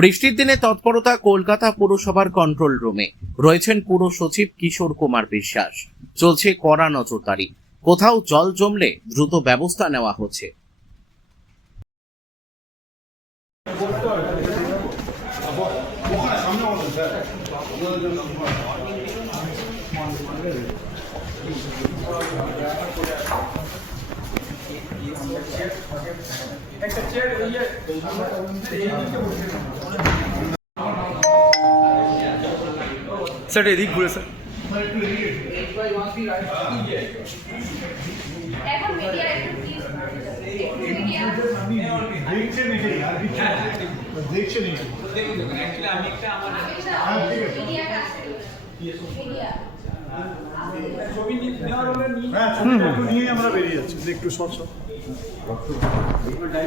বৃষ্টির দিনে তৎপরতা কলকাতা পুরসভার কন্ট্রোল রুমে রয়েছেন পুর সচিব কিশোর কুমার বিশ্বাস। চলছে কড়া নজরদারি, কোথাও জল জমলে দ্রুত ব্যবস্থা নেওয়া হচ্ছে। স্যার এদিক ঘুরে স্যার এখন মিডিয়া একটু প্লিজ মিডিয়া দেখছেন মিডিয়া কাছে মিডিয়া একটু নিয়ে আমরা বেরিয়ে যাচ্ছি একটু স্বচ্ছ তাই